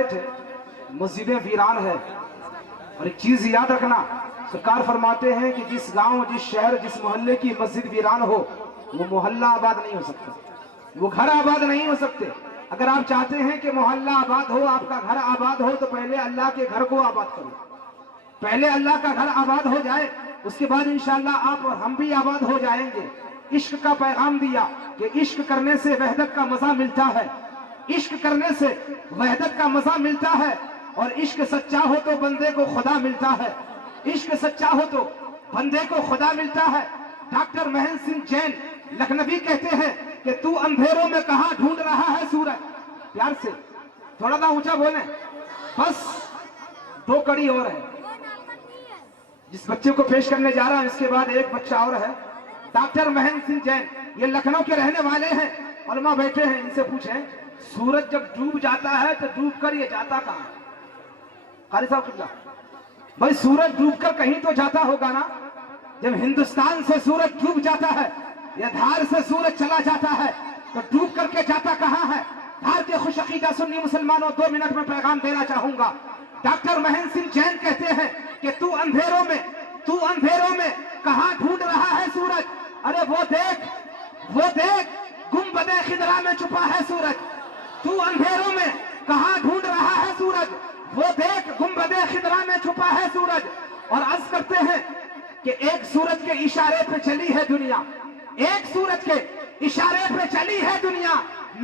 رہے تھے مسجدیں ویران ہے، اور ایک چیز یاد رکھنا، سرکار فرماتے ہیں کہ جس گاؤں، جس شہر، جس محلے کی مسجد ویران ہو وہ محلہ آباد نہیں ہو سکتا، وہ گھر آباد نہیں ہو سکتے۔ اگر آپ چاہتے ہیں کہ محلہ آباد ہو، آپ کا گھر آباد ہو، تو پہلے اللہ کے گھر کو آباد کرو، پہلے اللہ کا گھر آباد ہو جائے، اس کے بعد انشاءاللہ آپ اور ہم بھی آباد ہو جائیں گے۔ عشق کا پیغام دیا کہ عشق کرنے سے وحدت کا مزہ ملتا ہے، عشق کرنے سے وحدت کا مزہ ملتا ہے، اور عشق سچا ہو تو بندے کو خدا ملتا ہے، عشق سچا ہو تو بندے کو خدا ملتا ہے۔ ڈاکٹر مہندر سنگھ جین لکھنوی کہتے ہیں کہ تو اندھیروں میں کہاں ڈھونڈ رہا ہے سورج، پیار سے تھوڑا سا اونچا بولیں، بس 2 کڑی اور ہے، جس بچے کو پیش کرنے جا رہا ہوں اس کے بعد ایک بچہ اور ہے۔ ڈاکٹر مہندر سنگھ جین یہ لکھنؤ کے رہنے والے ہیں، علماء بیٹھے ہیں، ان سے پوچھیں سورج جب ڈوب جاتا ہے تو ڈوب کر یہ جاتا کہاں؟ قاری صاحب کتنا بھائی سورج ڈوب کر کہیں تو جاتا ہوگا نا، جب ہندوستان سے سورج ڈوب جاتا ہے یا دھار سے سورج چلا جاتا ہے تو ڈوب کر کے جاتا کہاں ہے؟ دھار کے خوش عقیدہ سنی مسلمانوں 2 منٹ میں پیغام دینا چاہوں گا۔ ڈاکٹر مہندر سنگھ جین کہتے ہیں کہ تو اندھیروں میں کہاں ڈھونڈ رہا ہے سورج، ارے وہ دیکھ گنبد خضرا میں چھپا ہے سورج، تو اندھیروں میں کہاں ڈھونڈ رہا ہے سورج، وہ دیکھ گنبد خضرا میں چھپا ہے سورج۔ اور عرض کرتے ہیں کہ ایک سورج کے اشارے پہ چلی ہے دنیا، ایک سورج کے اشارے پہ چلی ہے دنیا،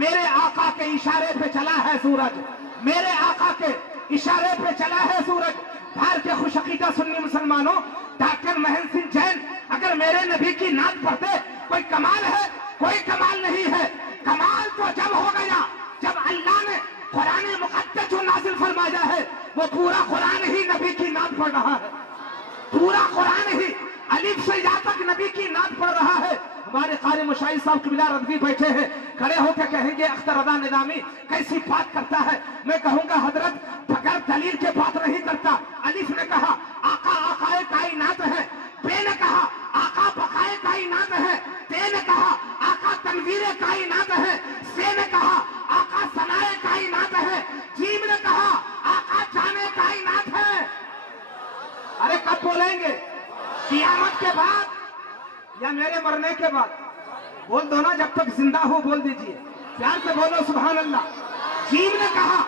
میرے آقا کے اشارے پہ چلا ہے سورج، میرے آقا کے اشارے پہ چلا ہے سورج۔ بھار کے خوش عقیدہ سنی مسلمانوں، ڈاکٹر مہندر سنگھ جین اگر میرے نبی کی نعت پڑھتے کوئی کمال ہے؟ کوئی کمال نہیں ہے۔ کمال تو جب ہو گیا جب اللہ نے قرآن مقدس جو نازل فرمایا ہے وہ پورا قرآن ہی نبی کی نعت پڑھ رہا ہے، پورا قرآن ہی الف سے یا تک نبی کی نعت پڑھ رہا ہے۔ ہمارے قاری مشاہد صاحب قبلہ رضوی بیٹھے ہیں، کھڑے ہو کے کہیں گے اختر رضا نظامی کیسی بات کرتا ہے، میں کہوں گا حضرت بغیر دلیل کے بات نہیں کرتا۔ الف نے کہا آقا آقائے کائنات ہے، بے نے کہا آقا بقائے کائنات ہے، تے نے کہا آقا تنویر کائنات ہے، سے نے کہا آقا ثنائے کائنات ہے، جیم نے کہا آقا جانے کائنات ہے۔ ارے کب بولیں گے؟ قیامت کے بعد یا میرے مرنے کے بعد؟ بول دو نا، جب تک زندہ ہو بول دیجئے، پیار سے بولو سبحان اللہ۔ جیم نے کہا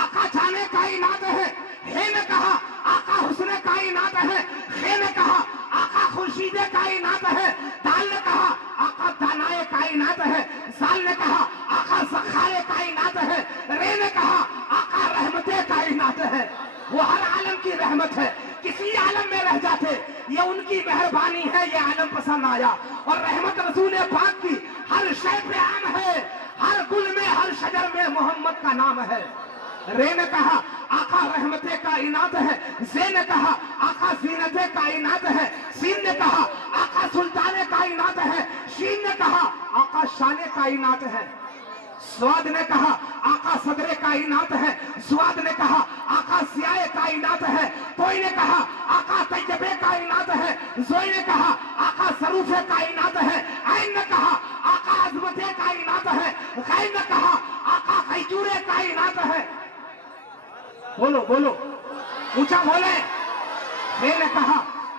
آقا جانے کائنات ہے، ہے نے کہا آقا حسن کائنات ہے، خے نے کہا آقا خورشید کائنات ہے، دال نے کہا آقا دانائے کائنات ہے، زال نے کہا آقا سخائے کائنات ہے، رے نے کہا آقا رحمت کائنات ہے۔ وہ ہر عالم کی رحمت ہے، کسی عالم میں رہ جاتے یہ ان کی مہربانی ہے، یہ عالم پسند آیا۔ اور رحمت رسول پاک کی ہر شے پہ عام ہے، ہر گل میں ہر شجر میں محمد کا نام ہے۔ رے نے کہا آقا رحمت کائنات ہے، زے نے کہا آقا زینت کائنات ہے، سین نے کہا آقا سلطان کائنات ہے، شین نے کہا آقا شان کائنات ہے، سواد نے کہا آقا صدر کائنات ہے، سواد نے کہا آقا سیاہ کائنات ہے، توئی نے کہا آقا طیب کائنات ہے، زوئی نے کہا آقا سروف کائنات ہے، عین نے کہا آقا عظمت کائنات ہے، غین نے کہا آقا خیجور کائنات ہے۔ بولو بولو اونچا بولے۔ بے نے کہا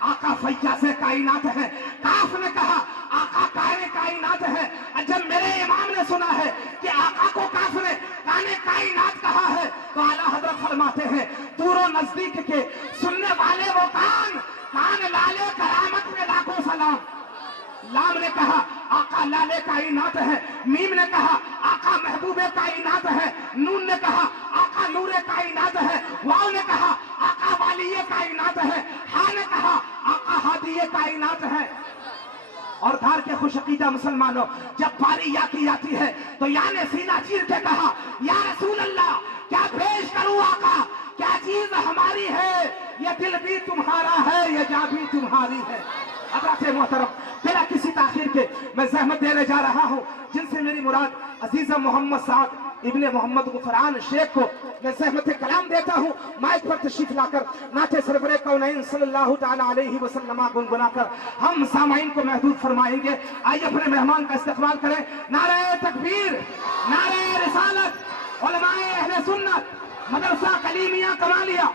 آقا فیاض کائنات ہے، کاف نے کہا آقا قاہر کائنات ہے۔ جب میرے امام نے سنا ہے کہ آقا کو کاف نے کانے کائنات کہا ہے تو اعلیٰ حضرت فرماتے ہیں دور و نزدیک کے سننے والے وہ کان لالے کرامت میں لاکھوں سلام۔ لام نے کہا آقا لالے کائنات ہے، میم نے کہا آقا محبوب کائنات ہے، نون نے کہا آقا نور کائنات ہے، واو نے کہا آقا والی کائنات ہے، ہا نے کہا آقا ہادی کائنات ہے۔ اور دھار کے خوش عقیدہ مسلمانوں، جب باری یا کی جاتی ہے تو یا نے سینہ چیر کے کہا یا رسول اللہ کیا پیش کروں آقا، کیا چیز ہماری ہے، یہ دل بھی تمہارا ہے، یہ جاں بھی تمہاری ہے۔ حضرات محترم، بلا کسی تاخیر کے میں زحمت دینے جا رہا ہوں، جن سے میری مراد عزیز محمد سعد ابن محمد غفران شیخ کو میں زحمت کلام دیتا ہوں، مائک پر تشریف لا کر نعت سرور کونین صلی اللہ تعالی علیہ وسلم گنگنا کر ہم سامعین کو محدود فرمائیں گے۔ آئیے اپنے مہمان کا استقبال کریں۔ نعرہ تکبیر، نعرہ رسالت، علماء اہل سنت مدرسہ کلیمیہ کمالیہ.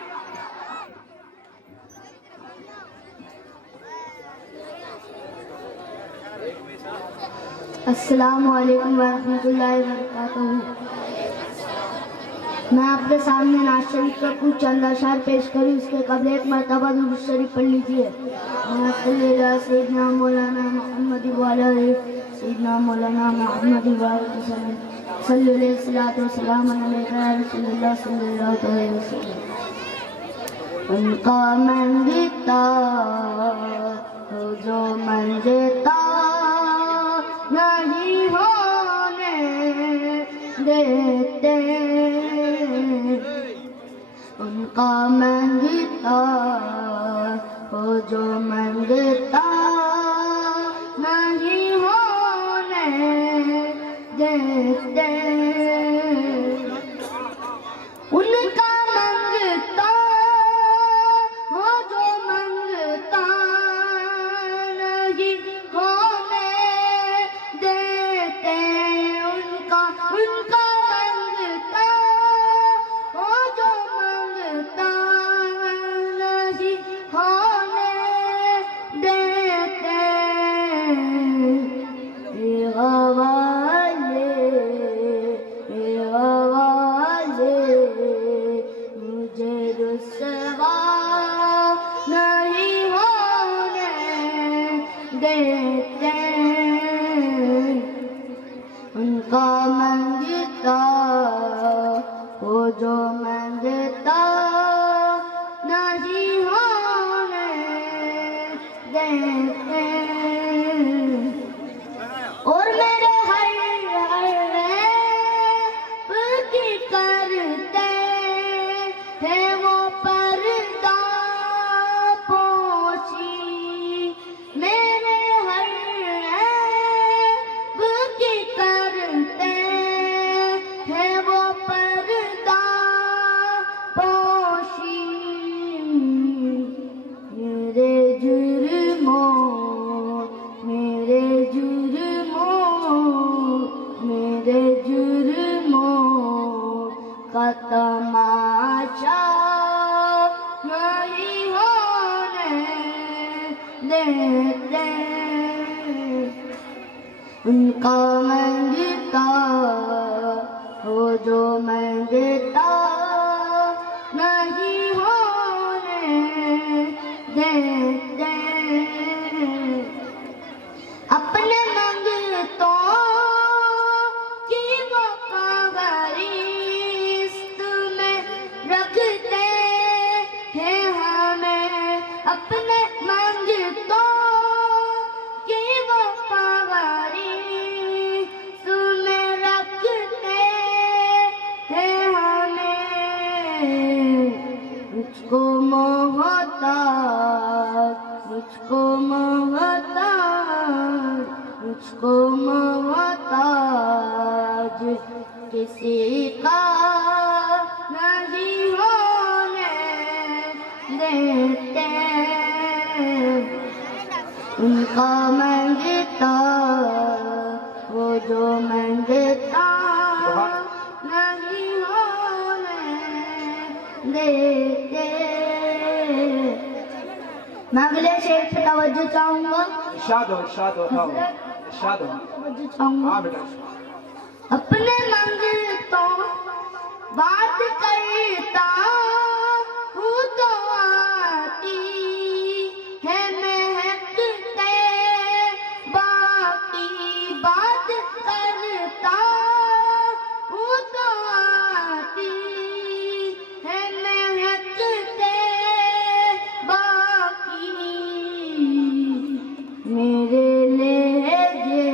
السلام علیکم ورحمۃ اللہ وبرکاتہ. میں آپ کے سامنے نعت شریف کا کچھ چند اشعار پیش کری، اس کے قبل ایک مرتبہ درود شریف پڑھ لیجیے. صلی اللہ سیدنا مولانا محمد وعلی سیدنا مولانا محمد وعلی وسلم. صلی اللہ الصلاۃ والسلام علیک یا رسول اللہ صلی اللہ علیہ وسلم. ان کا منگتا ہو جو منگتا نہیں ہونے دیتے، ان کا منگتا ہو جو منگتا نہیں ہونے دیتے، ان کا منگتا ہو جو منگتا نہیں ہونے دیتے، ان کا منگتا ہو جو منگتا نہیں ہونے دیتے. اے غوالے مجھے رسوا نہیں ہونے دیتے، ان کا منگتا ہو جو منگتا نہیں ہونے دیتے. اور میرے ہر کی کرتے ہیں وہ پردہ پوشی، میرے ہر کی کرتے ہیں وہ پردہ پوشی. میرے جرموں کا تماشا نہیں ہونے دیتے، ان کا منگتا ہو جو منگتا نہیں ہونے دیتے. اپنے منگتوں کی وہ قبرست میں رکھتے ہیں ہمیں، اپنے منگتوں کی وہ قبرست میں رکھتے ہیں ہمیں. مجھ کو محتاج کسی کا نہیں ہونے دیتے، ان کا منگتا وہ جو منگتا نہیں ہونے دیتے. میں اگلے شعر پہ توجہ چاہوں گا. ارشاد ہو ارشاد ہو. توجہ چاہوں گا. ہاں بیٹا. اپنے منگتوں بات کرتا ہوں تو آتی ہے مہکتے، باقی بات کرتا ہوں تو آتی ہے مہکتے باقی. میرے لہجے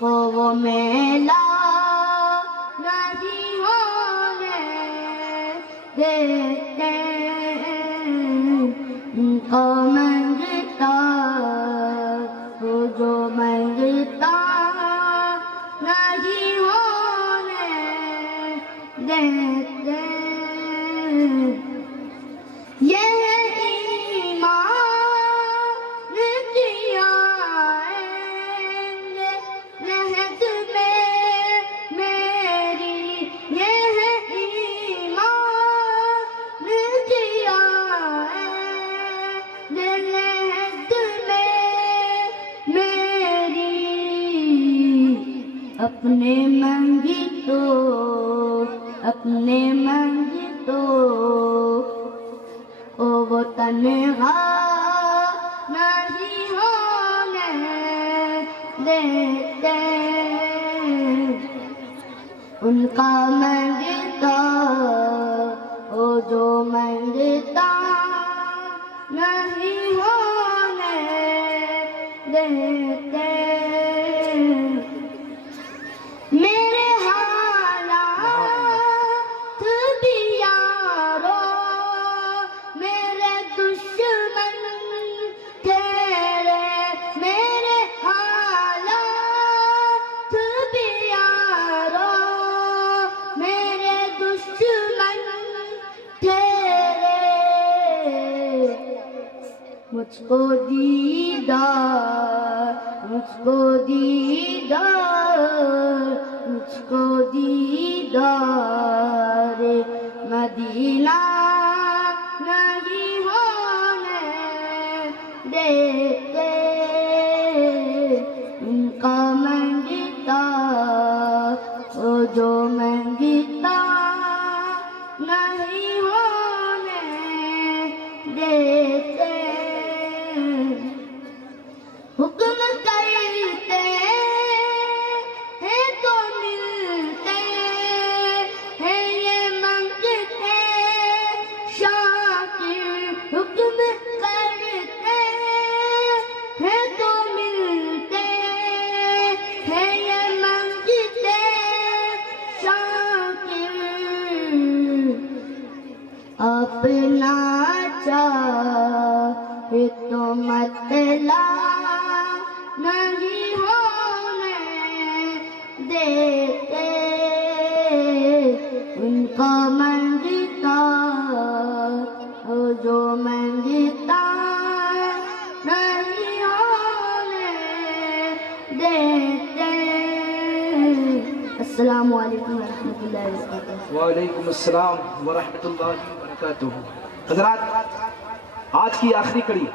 کو وہ میلا نہیں ہونے دیتے، ان کا منگتا ہو جو منگتا نہیں ہونے دیتے. یہ ایمان کی اپنے منگی تو وہ تنہا نہیں ہونے دیتے، ان کا منگتا وہ جو منگتا نہیں ہونے دیتے۔ میرے حالات بھی یارو میرے دشمن تھے، میرے حالات بھی یارو میرے دشمن تھے، مجھ کو دیدار مدینہ نہیں ہونے دیتے، ان کا منگتا وہ جو منگتا نہیں ہونے دیتے، حکم کرتے ہیں تو ملتے ہیں، یہ منگتے شاکر، حکم کرتے ہیں تو ملتے ہیں، یہ منگتے شاکر، اپنا چاہے تو مطلب نہیں ہونے دیتے، ان کا منگتا وہ جو منگتا نہیں ہونے دیتے۔ السلام علیکم ورحمۃ اللہ وبرکاتہ۔ وعلیکم السلام ورحمۃ اللہ وبرکاتہ۔ حضرات، آج کی آخری کڑی،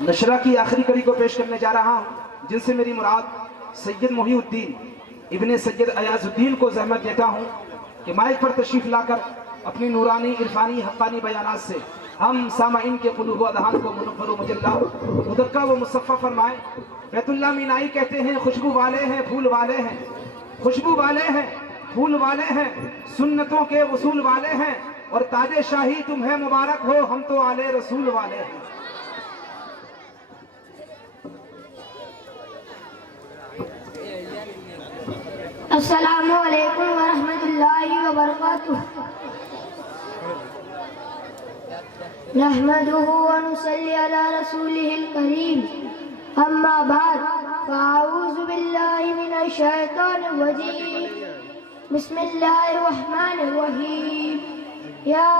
نشرہ کی آخری کڑی کو پیش کرنے جا رہا ہوں، جن سے میری مراد سید محی الدین ابن سید ایاز الدین کو زحمت دیتا ہوں کہ مائک پر تشریف لا کر اپنی نورانی عرفانی حقانی بیانات سے ہم سامعین کے قلوب و اذہان کو منور و مجلہ مدکہ و مصفہ فرمائیں۔ بیت اللہ مینائی کہتے ہیں خوشبو والے ہیں پھول والے ہیں، خوشبو والے ہیں پھول والے ہیں، سنتوں کے وصول والے ہیں، اور تاج شاہی تمہیں مبارک ہو، ہم تو آل رسول والے ہیں۔ السلام علیکم ورحمۃ اللہ وبرکاتہ۔ نحمده ونصلي على رسوله الكريم، اما بعد، فاعوذ باللہ من الشیطان الرجیم، بسم اللہ الرحمن الرحیم، یا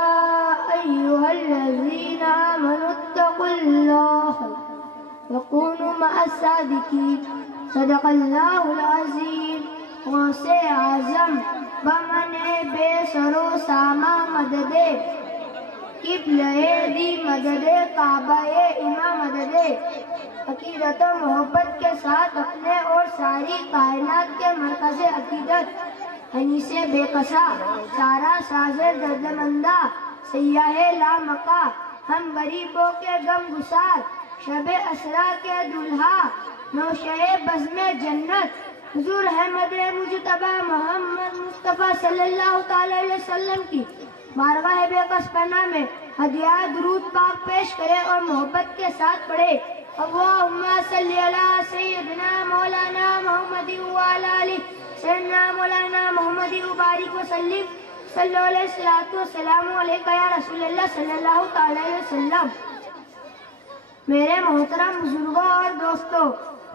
ایہا الذین آمنوا اتقوا اللہ وکونوا مع الصادقین، صدق اللہ العظیم۔ غوث اعظم بمن بے سرو ساما مدد، قبلہ دی مدد، کعبہ امام مدد، عقیدت و محبت کے ساتھ اپنے اور ساری کائنات کے مرکز عقیدت، انیس بے قصا، سارا ساز درد مندہ، سیاہ لامکا، ہم غریبوں کے غم گسار، شب اسرا کے دلہا، نوشہ بزم جنت، حضور احمد مجتبی محمد مصطفیٰ صلی اللہ تعالی علیہ وسلم کی بارگاہ بے کس پناہ میں ہدیہ درود پاک پیش کرے اور محبت کے ساتھ پڑھے۔ اللہم صلی علی سیدنا مولانا محمد وعلی آلہ سیدنا مولانا محمد وبارک وسلم، صلی اللہ علیہ السلام علیکہ یا رسول اللہ صلی اللہ تعالی علیہ وسلم۔ میرے محترم بزرگوں اور دوستوں،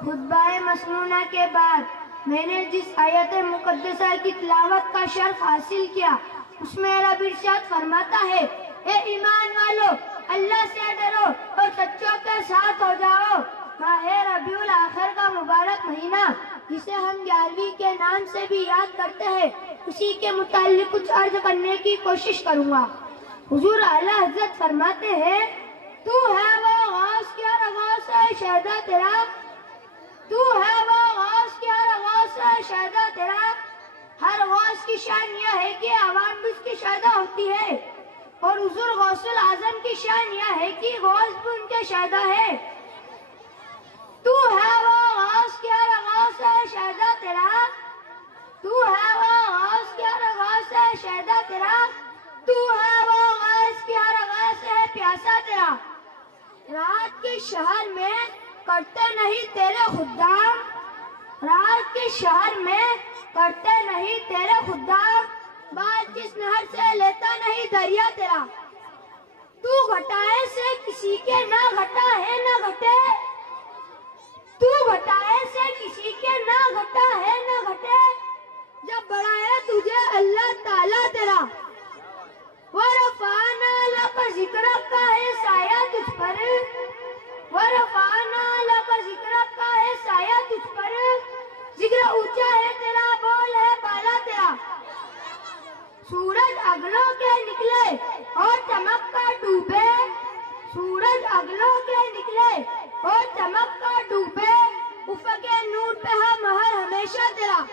خطبہ مسنونہ کے بعد میں نے جس آیت مقدسہ کی تلاوت کا شرف حاصل کیا، اس میں رب ارشاد فرماتا ہے، اے ایمان والو، اللہ سے ڈرو اور سچوں کے ساتھ ہو جاؤ۔ ماہ ربیع الاخر کا مبارک مہینہ، جسے ہم 11ویں کے نام سے بھی یاد کرتے ہیں، اسی کے متعلق کچھ عرض کرنے کی کوشش کروں گا۔ حضور اعلیٰ حضرت فرماتے ہیں، تو ہے وہ غوث کیا غوث ہے شہدا تیرا، تو ہے وہ غوث کیا غوث ہے شہدا ہوتی ہے، اور حضور غوث الاعظم کی شان یہ ہے کہ غوث بھی ان کے شہدا ہے۔ تو ہے وہ غوث کیا غوث ہے شہدا تیرا، تو ہے وہ غوث کیا غوث ہے شہدا تیرا، تو ہے وہ غوث کیا غوث ہے پیاسا تیرا۔ رات کے شہر میں کرتے نہیں تیرے خدام، رات کے شہر میں کرتے نہیں تیرے خدام، بات جس نہر سے لیتا نہیں دریا تیرا۔ تو گھٹائے سے کسی کے نہ گھٹا ہے نہ گھٹے، تو گھٹائے سے کسی کے نہ گھٹا ہے نہ گھٹے، جب بڑھائے تجھے اللہ تعالیٰ تیرا۔ وَرَفَعْنَا لَكَ ذِكْرَكَ کا ہے سایہ تجھ پر، وَرَفَعْنَا لَكَ ذِكْرَكَ کا ہے سایہ تجھ پر، ذکر اونچا ہے تیرا بول ہے بالا تیرا۔ سورج اگلوں کے نکلے اور چمک کر ڈوبے، سورج اگلوں کے نکلے اور چمک کر ڈوبے، افق نور پہ ہے مہر ہمیشہ تیرا۔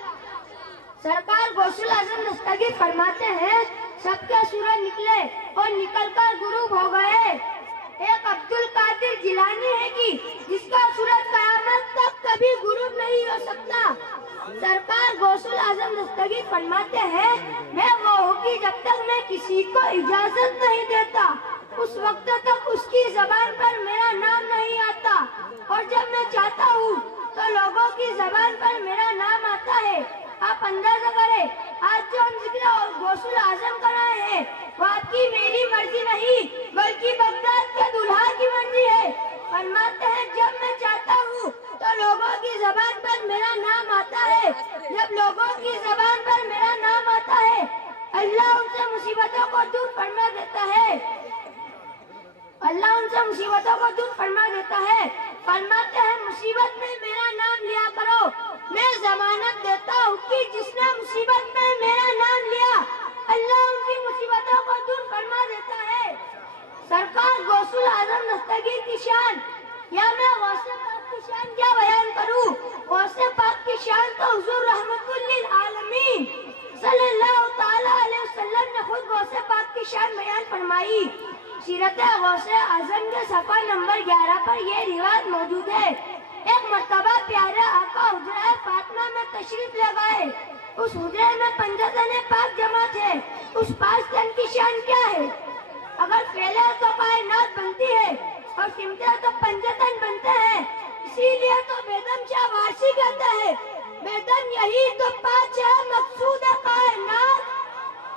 سرکار غوث الاعظم دستگیر فرماتے ہیں سب کے سورج نکلے اور نکل کر غروب ہو گئے، ایک عبد القادر جیلانی ہے کہ جس کا سورج قیامت تک کبھی غروب نہیں ہو سکتا۔ سرکار غوث الاعظم دستگیر فرماتے ہیں میں وہ ہوں کہ جب تک میں کسی کو اجازت نہیں دیتا اس وقت تک اس کی زبان پر میرا نام نہیں آتا، اور جب میں چاہتا ہوں تو لوگوں کی زبان پر میرا نام آتا ہے۔ آپ اندازہ کریں آج جو ہم ذکر غوث الاعظم کر رہے ہیں وہ آپ کی میری مرضی نہیں بلکہ بغداد کے دلہا کی مرضی ہے۔ فرماتے ہیں جب میں چاہتا ہوں تو لوگوں کی زبان پر میرا نام آتا ہے، جب لوگوں کی زبان پر میرا نام آتا ہے اللہ ان سے مصیبتوں کو دور فرما دیتا ہے، اللہ ان سے مصیبتوں کو دور فرما دیتا ہے۔ فرماتے ہیں مصیبت میں میرا نام لیا کرو، میں ضمانت دیتا ہوں کہ جس نے مصیبت میں میرا نام لیا اللہ ان کی مصیبتوں کو دور فرما دیتا ہے۔ سرکار غوث الاعظم دستگیر کی شان، یا میں غوث پاک کی شان کیا بیان کروں؟ غوث پاک کی شان تو حضور رحمت للعالمین صلی اللہ تعالی علیہ وسلم نے خود غوث پاک کی شان بیان فرمائی۔ سیرت غوث اعظم کے صفحہ نمبر 11 پر یہ روایت موجود ہے، ایک مرتبہ پیارے آقا حجرہ فاطمہ میں تشریف لے گئے، اس حجرے میں 15 تن پاک جمع تھے۔ اس 5 تن کی شان کیا ہے؟ اگر پھیلے تو کائنات بنتی ہے اور سمٹے تو 5 تن بنتے ہیں، اسی لیے تو بیدم شاہ وارسی کہتا ہے بیدم یہی تو 5 ہے مقصود کائنات،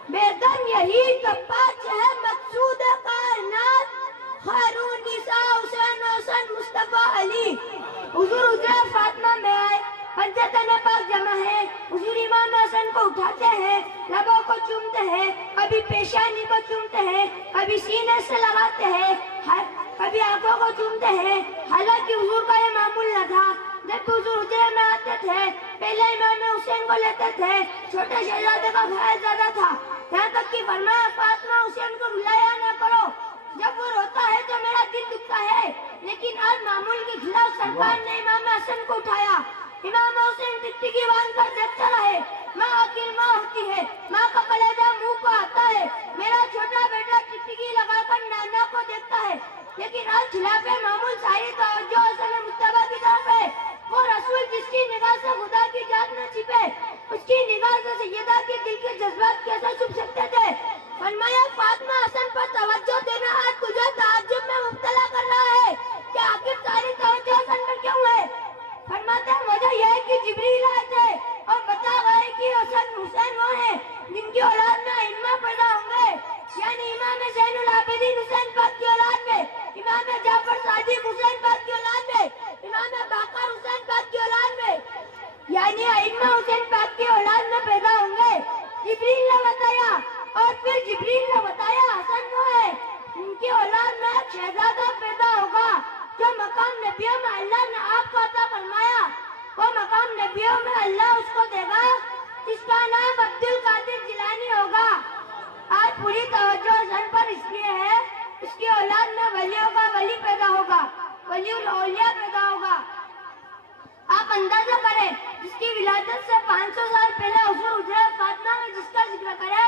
بیدم یہی تو 5 ہے مقصود کائنات، خیرون نساء حسین حسن مصطفیٰ علی۔ حضور حجرہ فاطمہ میں آئے، 5 تن پاک جمع ہے، حضور امام حسن کو اٹھاتے ہیں، لبوں کو چومتے ہیں، کبھی پیشانی کو چومتے ہیں، کبھی سینے سے لگاتے ہیں، کبھی آنکھوں کو چومتے ہیں۔ حالانکہ حضور کا یہ معمول نہ تھا، جب حضور حجرے میں آتے تھے پہلے امام حسین کو لیتے تھے، چھوٹے شہزادے کا خیال زیادہ تھا، یہاں تک کہ فرمایا فاطمہ حسین کو رلایا نہ کرو، جب وہ روتا ہے تو میرا دل دکھتا ہے۔ لیکن آج معمول کے خلاف سرکار نے امام حسن کو اٹھایا، امام حسین ٹکٹکی باندھ کر دیکھتا رہے، ماں آخر ماں ہوتی ہے، ماں کا کلیجہ منہ کو آتا ہے، میرا چھوٹا بیٹا ٹکٹکی لگا کر نانا کو دیکھتا ہے۔ لیکن آج خلاف معمول ساری توجہ حسن مصطفیٰ کی طرف ہے، وہ رسول جس کی نگاہ سے خدا کی ذات نہ چھپے، اس کی نگاہ سے سیدہ کے دل کے جذبات کیسے چھپ سکتے تھے؟ فرمایا فاطمہ حسن پر توجہ دینا آج تجھے تعجب میں مبتلا کر رہا ہے کہ آخر ساری توجہ حسن پر کیوں ہے؟ فرماتے ہیں وجہ یہ ہے کہ جبریل آئے تھے اور بتا گئے کہ حسین وہ ہیں جن کی اولاد میں ائمہ پیدا ہوں گے، یعنی امام زین العابدین حسین پاک کی اولاد میں، امام جعفر صادق حسین پاک کی اولاد میں، امام باقر حسین پاک کی اولاد میں، یعنی ائمہ حسین پاک کی اولاد میں پیدا ہوں گے۔ جبریل نے بتایا، اور پھر جبریل نے بتایا حسن وہ ہے ان کی اولاد میں ایک شہزادہ پیدا ہوگا جو مقام نبیوں میں اللہ نے آپ کو عطا فرمایا، وہ مقام نبیوں میں اللہ اس کو دے گا جس کا نام عبد القادر جیلانی ہوگا۔ آج پوری توجہ حسن پر اس لیے ہے اس کی اولاد میں ولیوں کا ولی پیدا ہوگا، ولی الاولیاء پیدا ہوگا۔ آپ اندازہ کریں جس کی ولادت سے 500 سال پہلے حضور حجرہ فاطمہ میں جس کا ذکر کرے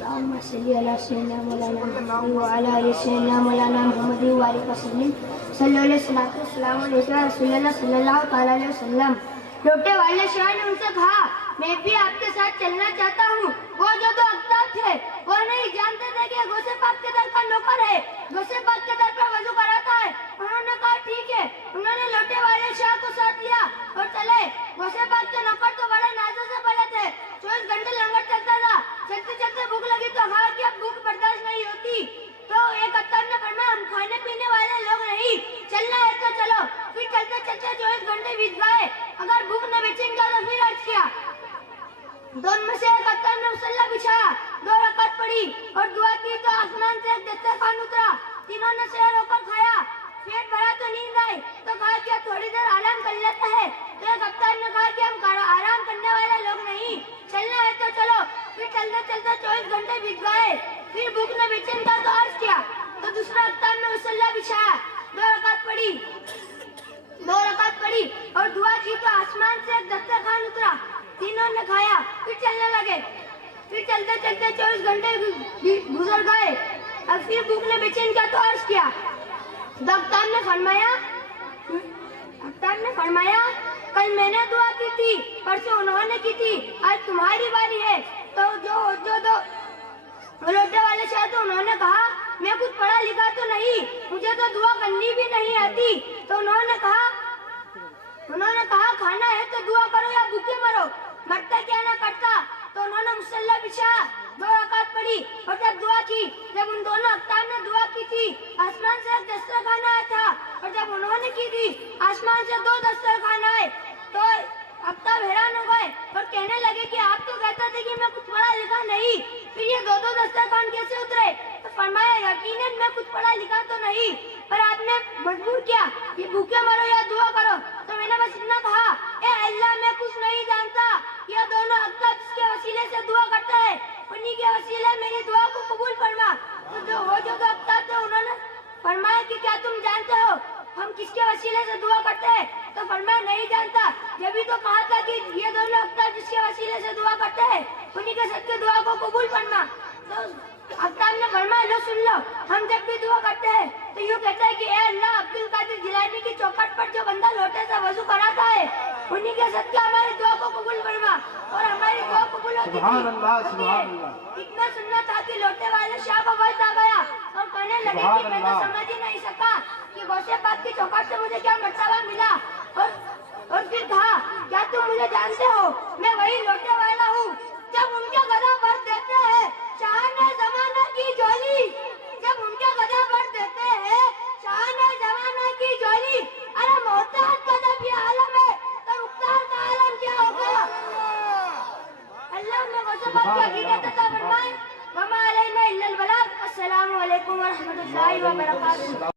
اللهم صل على سيدنا مولانا محمد وعلى ال سيدنا مولانا محمد وبارك وسلم صلوا علیہ الصلوۃ والسلام علیہ رسول اللہ صلی اللہ تعالی علیہ وسلم۔ لوٹے والے شاہ نے ان سے کہا، میں بھی آپ کے ساتھ چلنا چاہتا ہوں۔ وہ جو 2 اقدام تھے وہ نہیں جانتے تھے کہ غوث پاک کے در کا نوکر ہے، غوث پاک کے در پر وضو کراتا ہے۔ انہوں نے کہا ٹھیک ہے۔ انہوں نے لوٹے والے شاہ کو ساتھ لیا اور چلے۔ غوث پاک کے نوکر تو بڑے نازوں سے پڑے تھے، 24 گھنٹے لنگر چلتا تھا۔ چلتے چلتے بھوک لگی تو کہا کہ اب بھوک برداشت نہیں ہوتی، تو ایک اقدام نے فرمایا ہم کھانے پینے والے لوگ نہیں، چلنا ہے تو چلو۔ پھر چلتے چلتے 24 گھنٹے بیت گئے، اگر بھوک نہ بیچیں گا تو پھر عرض کیا۔ دونوں میں سے ایک اقدام نے مصلی بچھایا، 2 رکعت پڑھی اور دعا کی تو آسمان سے ایک دسترخوان اترا، تینوں نے سیر ہو کر کھایا۔ پیٹ بھرا تو نیند آئی تو کہا کہ تھوڑی دیر آرام کر لیتا ہے، تو ایک اقدام نے کہا کہ ہم آرام کرنے والے لوگ نہیں، چلنا ہے تو چلو۔ پھر چلتے چلتے 24 گھنٹے بیت گئے، پھر بھوک نہ بیچین کا تو عرض کیا، تو دوسرا اقدام نے مصلی بچھایا، 2 رکعت پڑھی اور دعا کی تو آسمان سے ایک دسترخوان اترا، تینوں نے کھایا، پھر چلنے لگے۔ پھر چلتے چلتے 24 گھنٹے گزر گئے، اور پھر بھوک نے بیچین کا تو عرض کیا۔ تو اقدام نے فرمایا کل میں نے دعا کی تھی، پرسوں انہوں نے کی تھی، آج تمہاری باری ہے۔ تو جو دو لوٹے والے شاہ تو انہوں نے کہا میں کچھ پڑھا لکھا تو نہیں، مجھے تو دعا کرنی بھی نہیں آتی۔ تو انہوں نے کہا کھانا ہے تو دعا کرو یا بھوکے مرو، مرتا کیا نہ کرتا۔ تو انہوں نے مصلی بچھایا، 2 رکعت پڑھی اور جب دعا کی، جب ان دونوں اقدام نے دعا کی تھی آسمان سے ایک دسترخوان آیا تھا، اور جب انہوں نے کی تھی آسمان سے 2 دسترخوان آئے۔ تو اقدام حیران ہو گئے اور کہنے لگے کہ آپ تو کہتے تھے کہ میں کچھ پڑھا لکھا نہیں، پھر یہ 2 دسترخوان کیسے اترے؟ تو فرمایا یقیناً میں کچھ پڑھا لکھا تو نہیں، پر آپ نے مجبور کیا کہ بھوکے مرو یا دعا کرو۔ تو میں نے بس اتنا کہا اے اللہ میں کچھ نہیں جانتا، یہ دونوں اقدام جس کے وسیلے سے دعا کرتا ہے انہی کے وسیلے میری دعا کو قبول فرما۔ تو وہ جو 2 اقدام تھے انہوں نے فرمایا کہ کیا تم جانتے ہو ہم کس کے وسیلے سے دعا کرتے ہیں؟ تو فرمایا نہیں جانتا، جبھی تو کہا تھا کہ یہ دونوں اقدام جس کے وسیلے سے دعا کرتے ہیں انہی کے صدقے دعا کو قبول فرما۔ تو اقدام نے فرمایا لو سن لو، ہم جب بھی دعا کرتے ہیں تو یوں کہتے ہیں کہ اے اللہ عبد القادر جیلانی کی چوکھٹ پر جو بندہ لوٹے سے وضو کراتا ہے انہی کے صدقے ہماری دعا کو قبول فرما، اور ہماری دعا قبول ہوتی سبحان تھی۔ اللہ سبحان اللہ۔ اتنا سننا تھا کہ لوٹے والے شاہ کو وقت آ گیا اور کہنے لگے کہ میں تو سمجھ ہی نہیں سکا کہ غوث پاک کی چوکھٹ سے مجھے کیا مرتبہ ملا، اور پھر کہا کیا تم مجھے جانتے ہو؟ میں وہی لوٹے والا ہوں جب ان کے گدا بھر دیتے ہیں شان زمانہ کی جولی، جب ان کے گدا بھر دیتے ہیں شان زمانہ کی جولی. ارے محتاج کا جب یہ عالم ہے تو مختار کا عالم کیا ہوگا؟ اللہ میں غضب کی حقیقت عطا فرمائے. وما علینا الا البلاغ. السلام علیکم ورحمۃ اللہ وبرکاتہ.